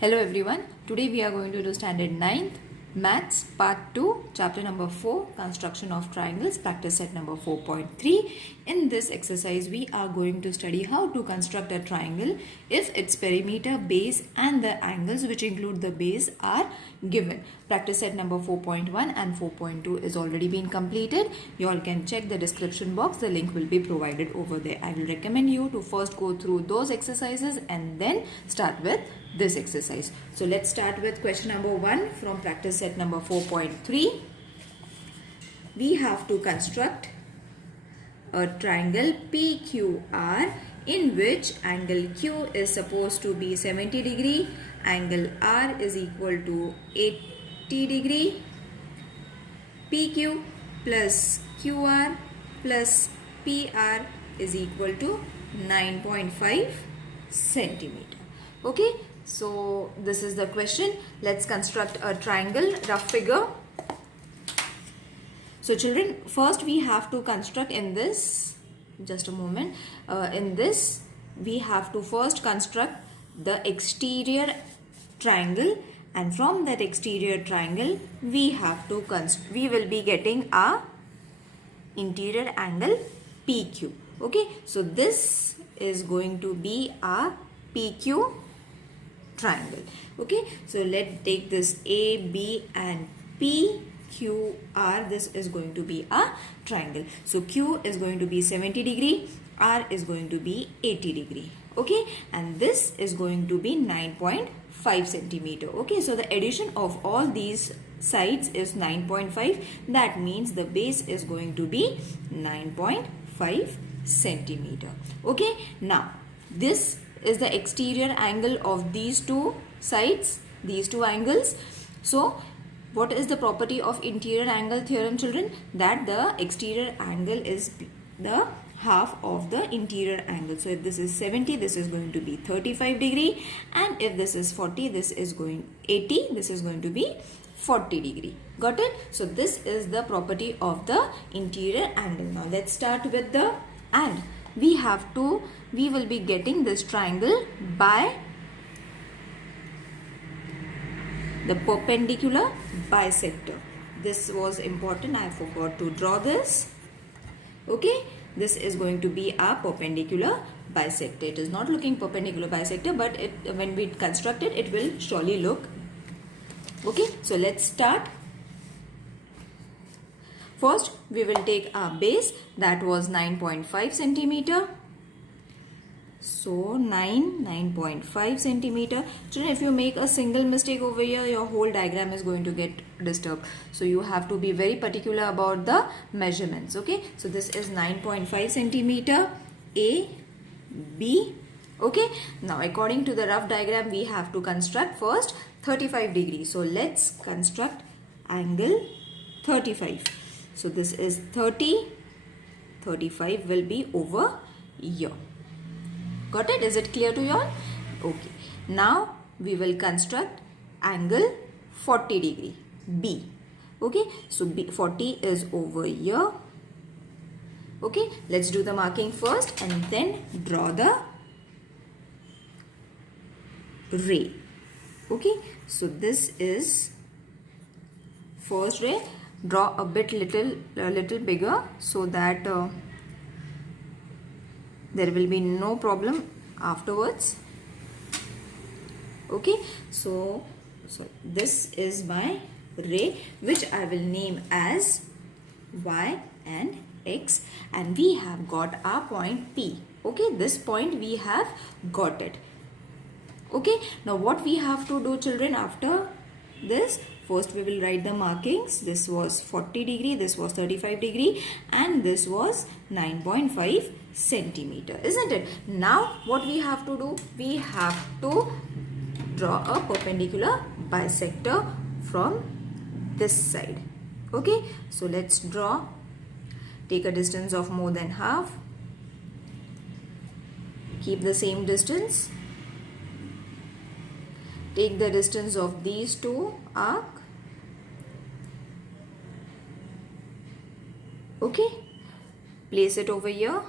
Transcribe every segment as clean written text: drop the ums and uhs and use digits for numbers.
Hello everyone. Today we are going to do standard 9th maths part 2 chapter number 4 construction of triangles practice set number 4.3. In this exercise we are going to study how to construct a triangle if its perimeter, base and the angles which include the base are given. Practice set number 4.1 and 4.2 is already been completed. You all can check the description box. The link will be provided over there. I will recommend you to first go through those exercises and then start with this exercise. So let's start with question number 1 from practice set number 4.3. We have to construct a triangle PQR in which angle Q is supposed to be 70 degree, angle R is equal to 80 degree, PQ plus QR plus PR is equal to 9.5 centimeter. Okay, so this is the question. Let's construct a triangle, rough figure. So children, first we have to construct in this, just a moment, in this we have to first construct the exterior triangle, and from that exterior triangle we have to we will be getting a interior angle PQ. Okay, so this is going to be a PQ triangle. Okay, so let's take this A, B and P, Q, R. This is going to be a triangle. So Q is going to be 70 degree, R is going to be 80 degree. Okay, and this is going to be 9.5 centimeter. Okay, so the addition of all these sides is 9.5. That means the base is going to be 9.5 centimeter. Okay, now this is the exterior angle of these two sides, these two angles. So what is the property of interior angle theorem, children? That the exterior angle is the half of the interior angle. So if this is 70, this is going to be 35 degree, and if this is 40, this is going 80, this is going to be 40 degree. Got it? So this is the property of the interior angle. Now let's start with the and. We will be getting this triangle by the perpendicular bisector. This was important, I forgot to draw this. Okay, this is going to be a perpendicular bisector. It is not looking perpendicular bisector, but when we construct it, it will surely look. Okay, so let's start. First, we will take our base, that was 9.5 centimeter. So 9.5 centimeter. Children, if you make a single mistake over here, your whole diagram is going to get disturbed. So you have to be very particular about the measurements. Okay, so this is 9.5 centimeter A, B. Okay, now according to the rough diagram, we have to construct first 35 degrees. So let's construct angle 35. So this is 30, 35 will be over here. Got it? Is it clear to you all? Okay. Now we will construct angle 40 degree, B. Okay. So B, 40 is over here. Okay. Let's do the marking first and then draw the ray. Okay. So this is first ray. Draw a little bigger so that there will be no problem afterwards. Okay, so this is my ray, which I will name as Y and X, and we have got our point P. Okay, this point we have got it. Okay, now what we have to do, children, after this? First we will write the markings. This was 40 degree, this was 35 degree and this was 9.5 centimeter, isn't it? Now what we have to do? We have to draw a perpendicular bisector from this side. Okay, so let's draw. Take a distance of more than half. Keep the same distance. Take the distance of these two arc. Okay, place it over here.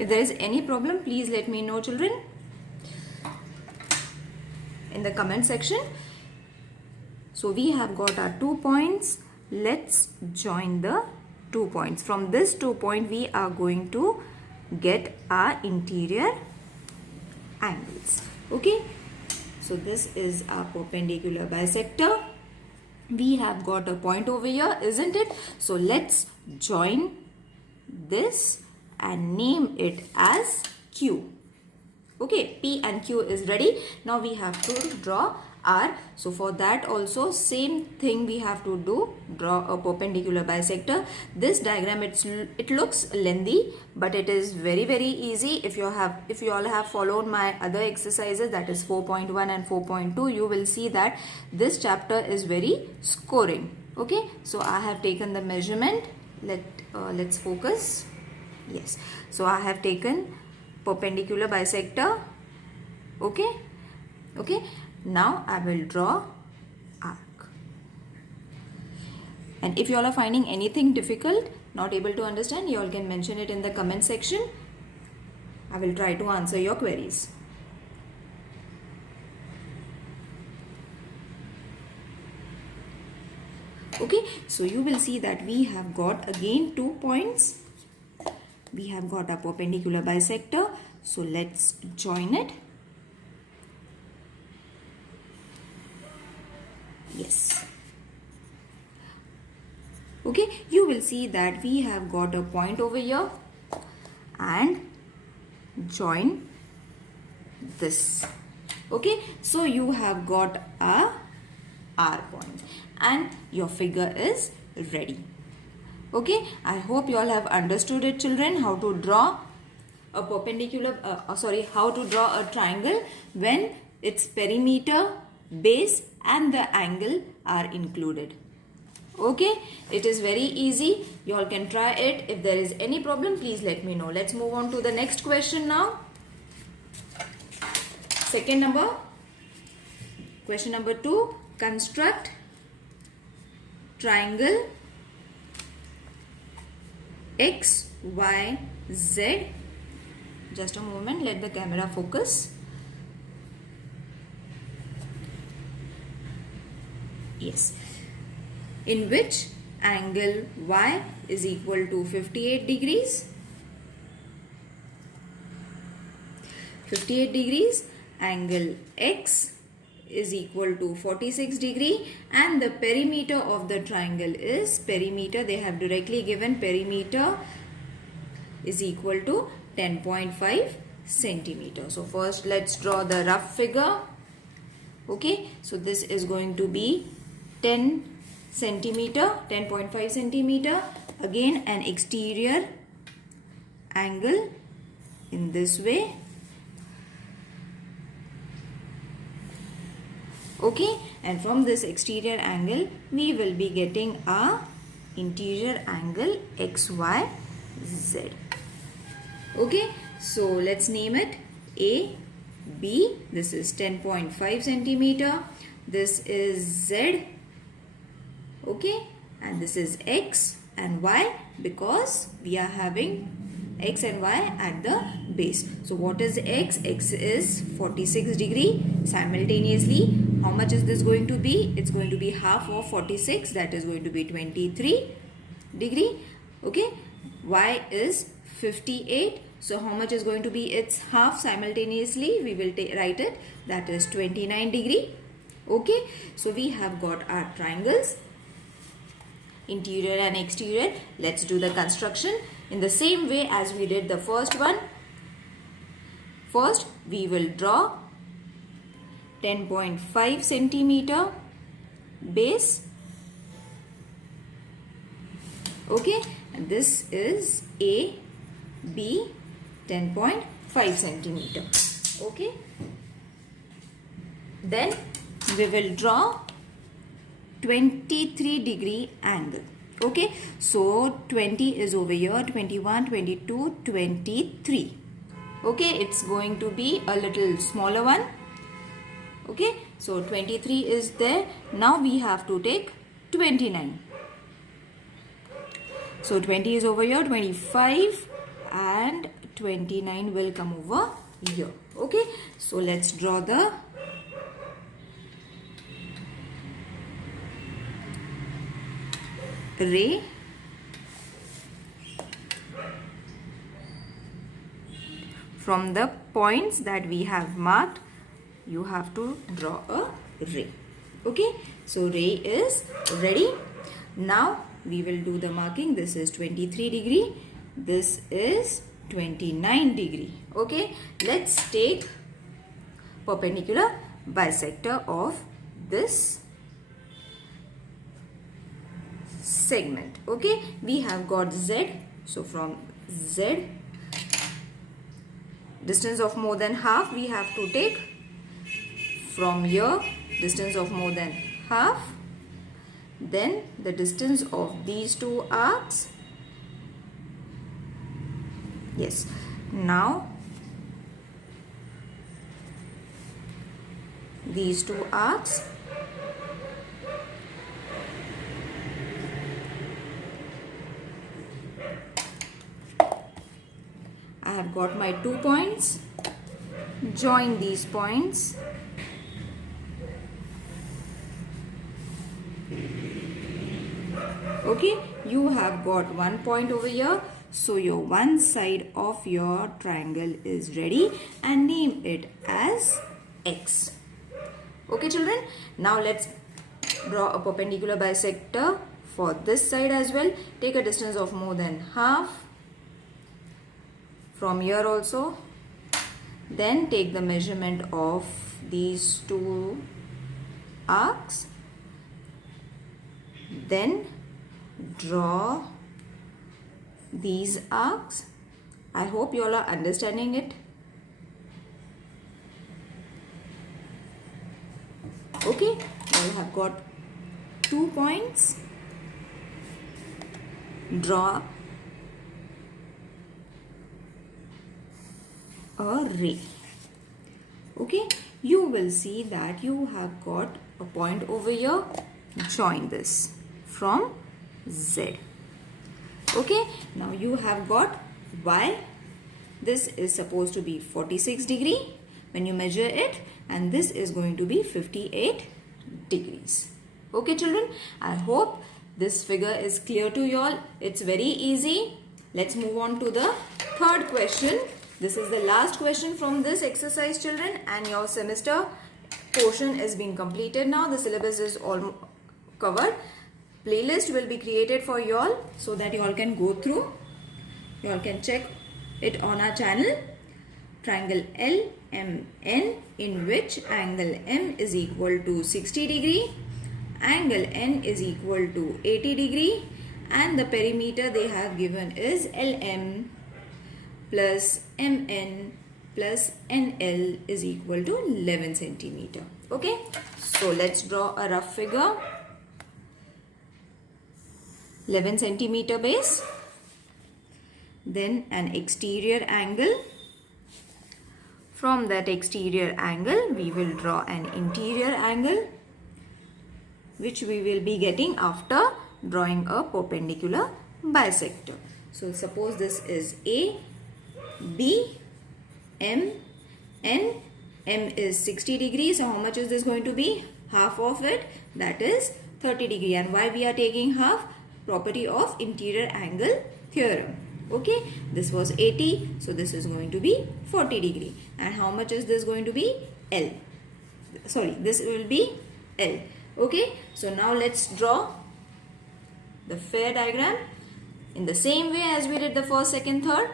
If there is any problem, please let me know, children, in the comment section. So we have got our 2 points. Let's join the 2 points. From this 2 point, we are going to get our interior angles. Okay. So this is our perpendicular bisector. We have got a point over here, isn't it? So let's join this and name it as Q. Okay, P and Q is ready. Now we have to draw R. So for that also same thing we have to do, draw a perpendicular bisector. This diagram, it looks lengthy, but it is very easy. If you all have followed my other exercises, that is 4.1 and 4.2, you will see that this chapter is very scoring. Okay, so I have taken the measurement. Let's focus. Yes, so I have taken perpendicular bisector. Okay. Now I will draw arc. And if you all are finding anything difficult, not able to understand, you all can mention it in the comment section. I will try to answer your queries. Okay, so you will see that we have got again 2 points. We have got a perpendicular bisector. So let's join it. Yes. Okay, you will see that we have got a point over here and join this. Okay, so you have got a R point and your figure is ready. Okay, I hope you all have understood it, children, how to draw a perpendicular, how to draw a triangle when its perimeter, base and the angle are included. Okay, it is very easy. You all can try it. If there is any problem, please let me know. Let's move on to the next question now. Question number 2. Construct triangle X, Y, Z. Just a moment, let the camera focus. Yes. In which angle Y is equal to 58 degrees. 58 degrees. Angle X is equal to 46 degree and the perimeter of the triangle is, they have directly given perimeter is equal to 10.5 centimeter. So first let's draw the rough figure. Okay, so this is going to be 10 centimeter, 10.5 centimeter. Again an exterior angle in this way. Okay, and from this exterior angle we will be getting a interior angle XYZ. Okay, so let's name it A, B. This is 10.5 centimeter. This is Z. Okay, and this is X and Y because we are having X and Y at the base. So what is X? X is 46 degree. Simultaneously, how much is this going to be? It's going to be half of 46, that is going to be 23 degree. Okay, Y is 58. So how much is going to be its half? Simultaneously we will write it, that is 29 degree. Okay, so we have got our triangles, interior and exterior. Let's do the construction in the same way as we did the first one. First we will draw 10.5 centimeter base. Okay, and this is A, B, 10.5 centimeter. Okay, then we will draw 23 degree angle. Okay, so 20 is over here, 21, 22, 23. Okay, it's going to be a little smaller one. Okay, so 23 is there. Now we have to take 29. So 20 is over here, 25 and 29 will come over here. Okay, so let's draw the ray from the points that we have marked. You have to draw a ray. Okay, so ray is ready. Now we will do the marking. This is 23 degree. This is 29 degree. Okay, let's take perpendicular bisector of this segment. Okay, we have got Z. So from Z, distance of more than half we have to take. From here, distance of more than half. Then the distance of these two arcs. Yes. Now these two arcs. I have got my 2 points. Join these points. Okay, you have got 1 point over here. So your one side of your triangle is ready, and name it as X. Okay children, now let's draw a perpendicular bisector for this side as well. Take a distance of more than half from here also. Then take the measurement of these two arcs. Then draw these arcs. I hope you all are understanding it. Okay, now you have got 2 points. Draw a ray. Okay, you will see that you have got a point over here. Join this from Z. Okay, now you have got Y. This is supposed to be 46 degree when you measure it, and this is going to be 58 degrees. Okay children, I hope this figure is clear to you all. It's very easy. Let's move on to the third question. This is the last question from this exercise children, and your semester portion is being completed now. The syllabus is all covered. Playlist will be created for you all so that you all can go through. You all can check it on our channel. Triangle LMN, in which angle M is equal to 60 degree, angle N is equal to 80 degree, and the perimeter they have given is LM plus MN plus NL is equal to 11 centimeter. Okay, so let's draw a rough figure. 11 centimeter base, then an exterior angle. From that exterior angle we will draw an interior angle, which we will be getting after drawing a perpendicular bisector. So suppose this is A, B, M, N. M is 60 degrees. So how much is this going to be? Half of it, that is 30 degree. And why we are taking half? Property of interior angle theorem. Okay, this was 80, so this is going to be 40 degree. And how much is this going to be? L. Sorry, this will be L. Okay, so now let's draw the fair diagram in the same way as we did the first, second, third.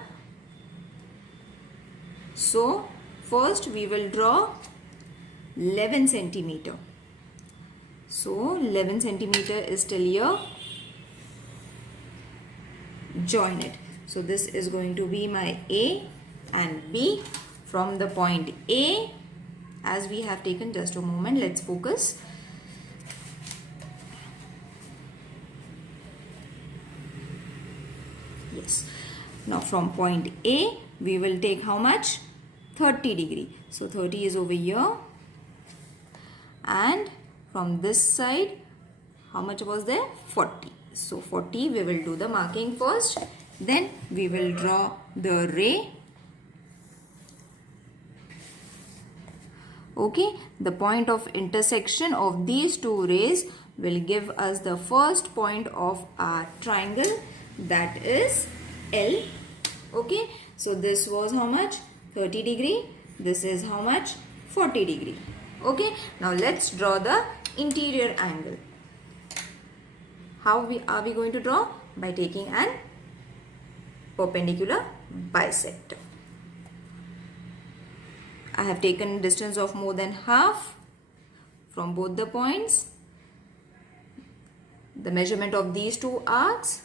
So first we will draw 11 centimeter. So 11 centimeter is still here. Join it. So this is going to be my A and B. From the point A, as we have taken, just a moment, let's focus. Yes. Now from point A, we will take how much? 30 degree. So 30 is over here. And from this side, how much was there? 40. So 40, we will do the marking first. Then we will draw the ray Okay, the point of intersection of these two rays will give us the first point of our triangle, that is L. Okay, so this was how much? 30 degree. This is how much? 40 degree. Okay, now let's draw the interior angle. How are we going to draw? By taking an perpendicular bisector. I have taken distance of more than half from both the points. The measurement of these two arcs.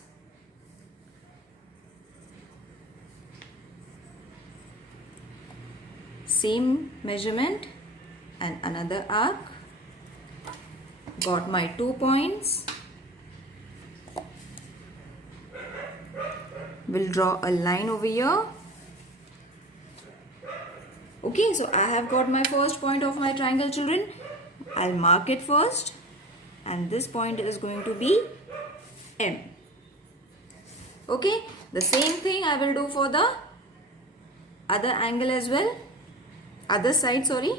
Same measurement and another arc. Got my 2 points. Will draw a line over here. Okay, so I have got my first point of my triangle, children. I'll mark it first, and this point is going to be M. Okay, the same thing I will do for the other angle as well. Other side, sorry.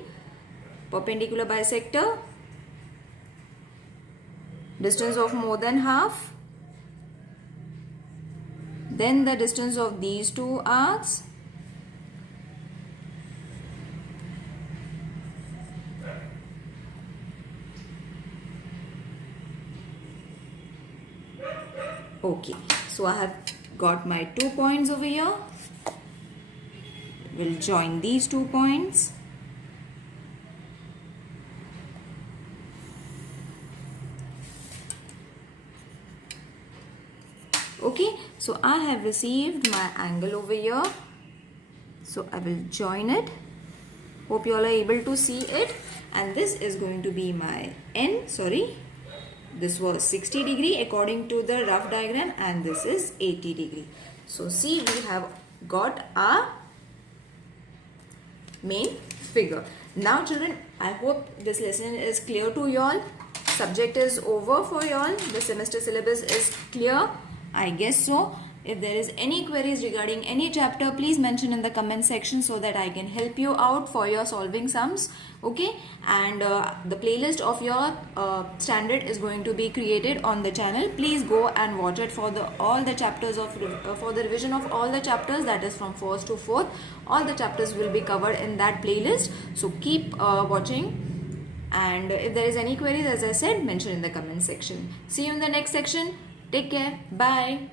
Perpendicular bisector. Distance of more than half. Then the distance of these two arcs. Okay, so I have got my 2 points over here. We'll join these 2 points. Okay, so I have received my angle over here. So I will join it. Hope you all are able to see it. And this is going to be my N, sorry. This was 60 degree according to the rough diagram, and this is 80 degree. So see, we have got our main figure. Now children, I hope this lesson is clear to you all. Subject is over for you all. The semester syllabus is clear. I guess so. If there is any queries regarding any chapter, please mention in the comment section so that I can help you out for your solving sums. Okay, and the playlist of your standard is going to be created on the channel. Please go and watch it for all the chapters of for the revision of all the chapters, that is from 1st to 4th. All the chapters will be covered in that playlist. So keep watching, and if there is any queries, as I said, mention in the comment section. See you in the next section. Take care. Bye.